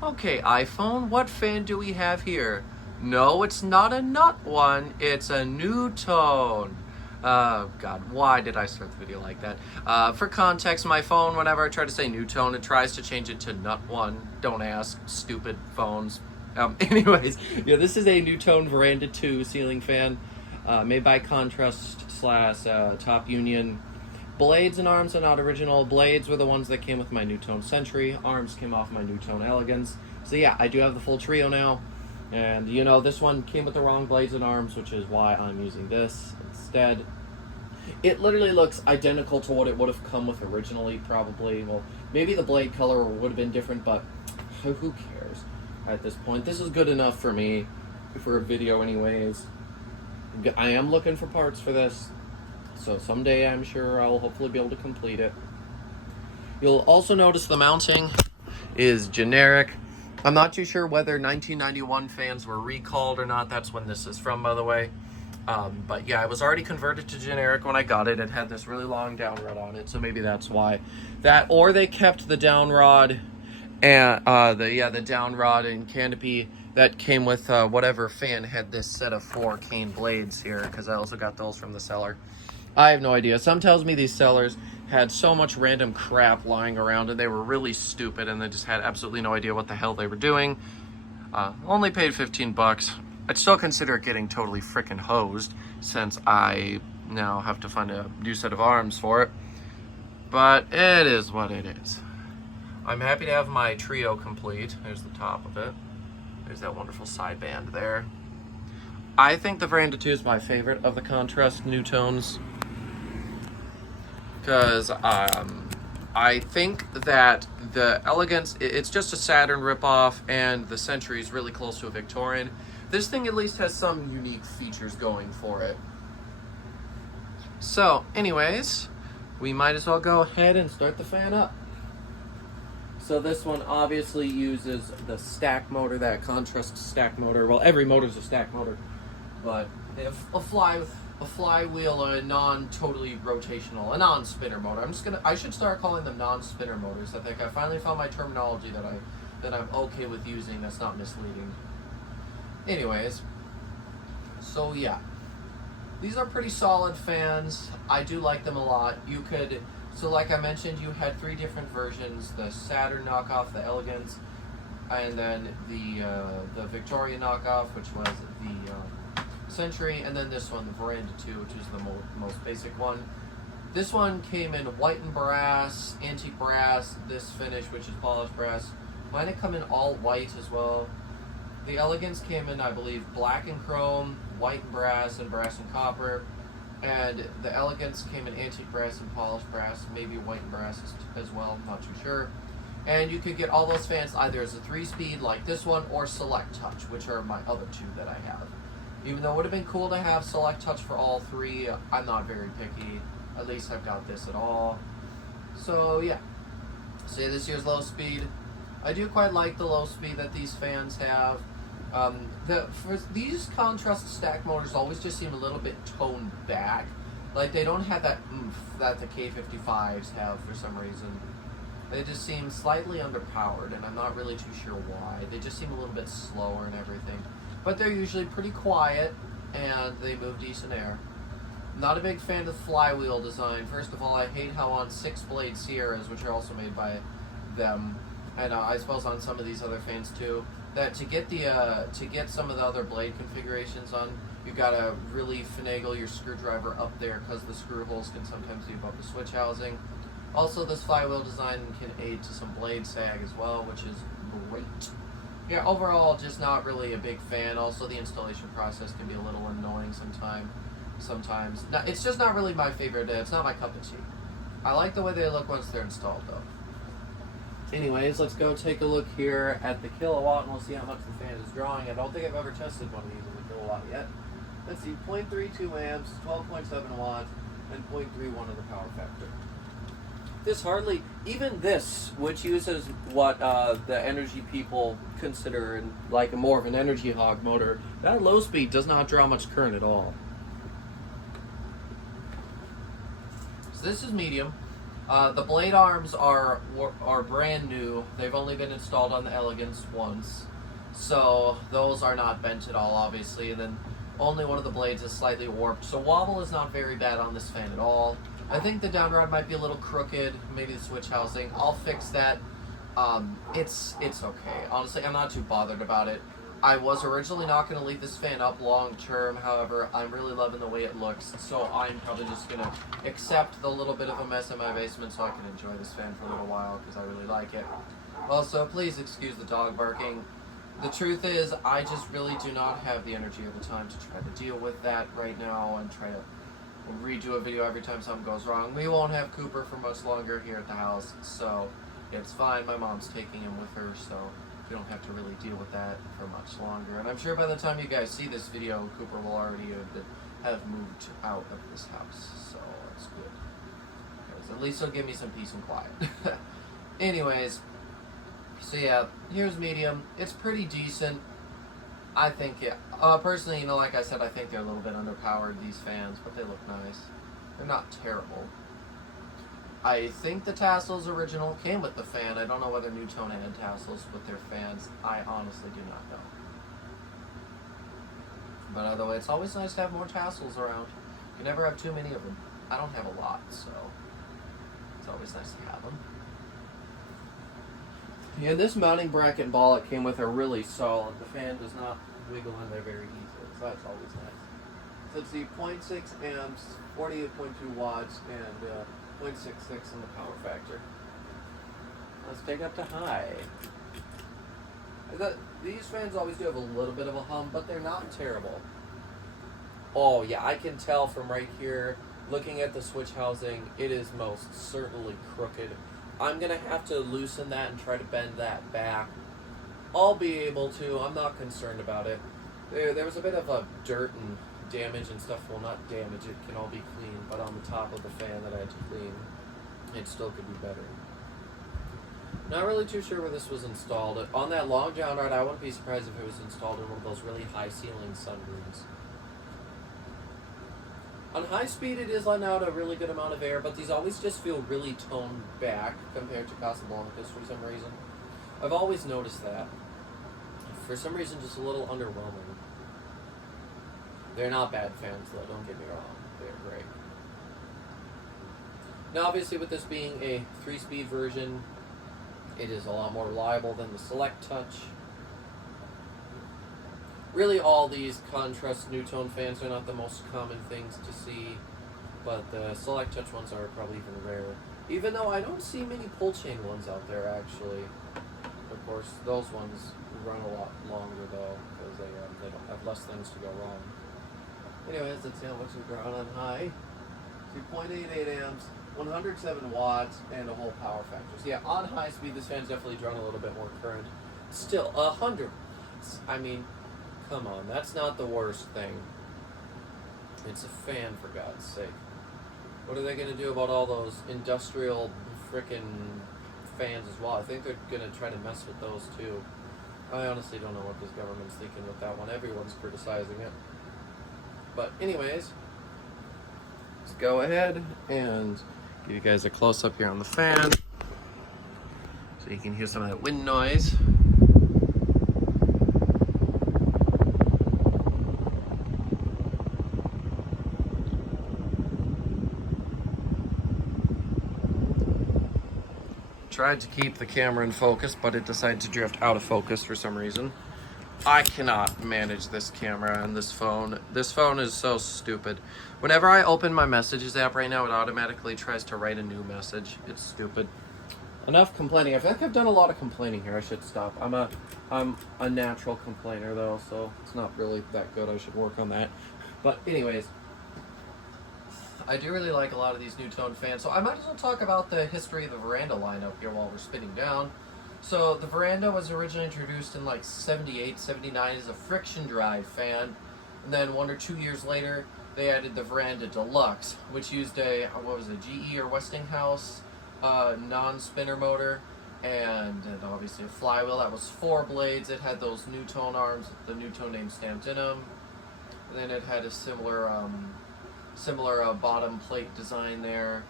Okay, iPhone, what fan do we have here? No, it's not a nut one, it's a Nutone. Oh God, why did I start the video like that? For context, my phone, whenever I try to say Nutone, it tries to change it to Nut One. Don't ask, stupid phones. Anyways, yeah, this is a Nutone Verandah 2 ceiling fan, made by Contrast slash Top Union. Blades and arms are not original. Blades were the ones that came with my Nutone Century. Arms came off my Nutone Elegance. So yeah, I do have the full trio now. And you know, this one came with the wrong blades and arms, which is why I'm using this instead. It literally looks identical to what it would have come with originally, probably. Well, maybe the blade color would have been different, but who cares at this point? This is good enough for me, for a video anyways. I am looking for parts for this. So someday I'm sure I'll hopefully be able to complete it. You'll also notice the mounting is generic. I'm not too sure whether 1991 fans were recalled or not. That's when this is from, by the way. But yeah, it was already converted to generic when I got it. It had this really long down rod on it, so maybe that's why. That, or they kept the down rod and the down rod and canopy that came with whatever fan had this set of 4 cane blades here, because I also got those from the seller. I have no idea. Some tells me these sellers had so much random crap lying around and they were really stupid and they just had absolutely no idea what the hell they were doing. Only paid 15 bucks. I'd still consider it getting totally frickin' hosed since I now have to find a new set of arms for it. But it is what it is. I'm happy to have my trio complete. There's the top of it. There's that wonderful sideband there. I think the Verandah 2 is my favorite of the Contrast Nutones, because I think that the Elegance, it's just a Saturn ripoff, and the Century is really close to a Victorian. This thing at least has some unique features going for it. So, anyways, we might as well go ahead and start the fan up. So this one obviously uses the stack motor, that Contrast stack motor. Well, every motor's a stack motor, but a flywheel, a non-totally rotational, a non-spinner motor. I should start calling them non-spinner motors. I think I finally found my terminology that I'm okay with using that's not misleading. Anyways, so yeah. These are pretty solid fans. I do like them a lot. So like I mentioned, you had 3 different versions: the Saturn knockoff, the Elegance, and then the Victorian knockoff, which was the Century, and then this one, the Verandah 2, which is the most basic one. This one came in white and brass, antique brass, this finish, which is polished brass. Mine had come in all white as well. The Elegance came in, I believe, black and chrome, white and brass and copper. And the Elegance came in antique brass and polished brass, maybe white and brass as well, I'm not too sure. And you could get all those fans either as a 3-speed like this one, or Select Touch, which are my other 2 that I have. Even though it would have been cool to have Select Touch for all 3, I'm not very picky. At least I've got this at all. So yeah. So yeah, this here's low speed. I do quite like the low speed that these fans have. For these Contrast stack motors always just seem a little bit toned back. Like they don't have that oomph that the K55s have for some reason. They just seem slightly underpowered, and I'm not really too sure why. They just seem a little bit slower and everything. But they're usually pretty quiet, and they move decent air. Not a big fan of the flywheel design. First of all, I hate how on 6-blade Sierras, which are also made by them, and I suppose on some of these other fans too, that to get some of the other blade configurations on, you gotta really finagle your screwdriver up there because the screw holes can sometimes be above the switch housing. Also, this flywheel design can aid to some blade sag as well, which is great. Yeah, overall, just not really a big fan. Also, the installation process can be a little annoying sometimes. No, it's just not really my favorite. It's not my cup of tea. I like the way they look once they're installed, though. Anyways, let's go take a look here at the kilowatt, and we'll see how much the fan is drawing. I don't think I've ever tested one of these in the kilowatt yet. Let's see, 0.32 amps, 12.7 watts, and 0.31 of the power factor. This hardly, even this, which uses what the energy people consider like more of an energy hog motor, that low speed does not draw much current at all. So this is medium. The blade arms are brand new. They've only been installed on the Elegance once, so those are not bent at all, obviously. And then only one of the blades is slightly warped. So wobble is not very bad on this fan at all. I think the down rod might be a little crooked, maybe the switch housing. I'll fix that. It's okay. Honestly, I'm not too bothered about it. I was originally not going to leave this fan up long term, however, I'm really loving the way it looks, so I'm probably just going to accept the little bit of a mess in my basement so I can enjoy this fan for a little while, because I really like it. Also, please excuse the dog barking. The truth is, I just really do not have the energy or the time to try to deal with that right now and try to redo a video every time something goes wrong. We won't have Cooper for much longer here at the house, so it's fine. My mom's taking him with her, so we don't have to really deal with that for much longer. And I'm sure by the time you guys see this video, Cooper will already have moved out of this house, so that's good. Because at least it'll give me some peace and quiet. Anyways, so yeah, here's medium. It's pretty decent. I think, yeah. Personally, like I said, I think they're a little bit underpowered, these fans, but they look nice. They're not terrible. I think the tassels original came with the fan. I don't know whether Nutone had tassels with their fans. I honestly do not know. But either way, it's always nice to have more tassels around. You never have too many of them. I don't have a lot, so it's always nice to have them. Yeah, this mounting bracket and ball it came with are really solid. The fan does not wiggle in there very easily, so that's always nice. So let's see, 0.6 amps, 48.2 watts, and 0.66 in the power factor. Let's take up to high. These fans always do have a little bit of a hum, but they're not terrible. Oh yeah, I can tell from right here, looking at the switch housing, it is most certainly crooked. I'm going to have to loosen that and try to bend that back. I'll be able to. I'm not concerned about it. There was a bit of a dirt and damage and stuff. Well, not damage. It can all be clean. But on the top of the fan that I had to clean, it still could be better. Not really too sure where this was installed. On that long down rod, I wouldn't be surprised if it was installed in one of those really high ceiling sunrooms. On high speed, it is letting out a really good amount of air, but these always just feel really toned back compared to Casablancas for some reason. I've always noticed that. For some reason, just a little underwhelming. They're not bad fans, though, don't get me wrong. They're great. Now, obviously, with this being a 3-speed version, it is a lot more reliable than the Select Touch. Really, all these contrast Nutone fans are not the most common things to see, but the Select Touch ones are probably even rarer. Even though I don't see many pull chain ones out there, actually. Of course, those ones run a lot longer, though, because they don't have less things to go wrong. Anyways, let's see how much is drawn on high. See, 0.88 amps, 107 watts, and a whole power factor. So yeah, on high speed, this fan's definitely drawn a little bit more current. Still, 100 watts. I mean, come on, that's not the worst thing. It's a fan, for God's sake. What are they going to do about all those industrial frickin' fans as well? I think they're going to try to mess with those too. I honestly don't know what this government's thinking with that one. Everyone's criticizing it. But anyways, let's go ahead and give you guys a close-up here on the fan so you can hear some of that wind noise. Tried to keep the camera in focus, but it decided to drift out of focus for some reason. I cannot manage this camera and this phone. This phone is so stupid. Whenever I open my messages app right now, it automatically tries to write a new message. It's stupid. Enough complaining. I feel like I've done a lot of complaining here. I should stop. I'm a natural complainer though, so it's not really that good. I should work on that. But anyways, I do really like a lot of these Nutone fans, so I might as well talk about the history of the Verandah lineup here while we're spinning down. So the Verandah was originally introduced in like 78, 79 as a friction drive fan, and then 1 or 2 years later they added the Verandah Deluxe, which used a, what was it, GE or Westinghouse non-spinner motor, and obviously a flywheel that was 4 blades. It had those Nutone arms, the Nutone name stamped in them, and then it had a similar bottom plate design there.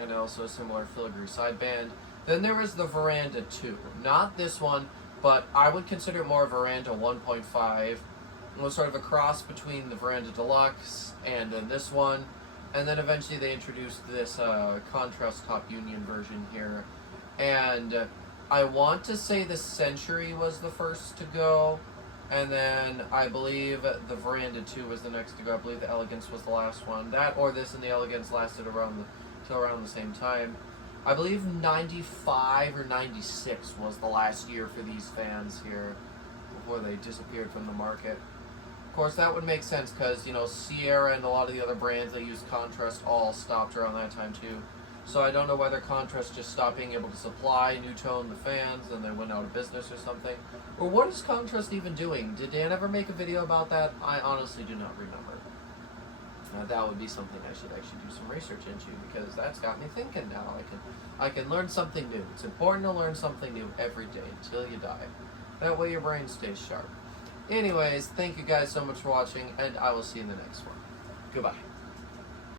and also a similar filigree sideband. Then there was the Verandah 2. Not this one, but I would consider it more Verandah 1.5. It was sort of a cross between the Verandah Deluxe and then this one. And then eventually they introduced this contrast top union version here. And I want to say the Century was the first to go. And then I believe the Verandah 2 was the next to go. I believe the Elegance was the last one. That or this and the Elegance lasted around the same time. I believe 95 or 96 was the last year for these fans here before they disappeared from the market. Of course, that would make sense because, you know, Sierra and a lot of the other brands that use contrast all stopped around that time too. So I don't know whether contrast just stopped being able to supply Nutone the fans and then went out of business or something. Or what is contrast even doing? Did Dan ever make a video about that? I honestly do not remember. That would be something I should actually do some research into because that's got me thinking now. I can learn something new. It's important to learn something new every day until you die. That way your brain stays sharp. Anyways, thank you guys so much for watching, and I will see you in the next one. Goodbye.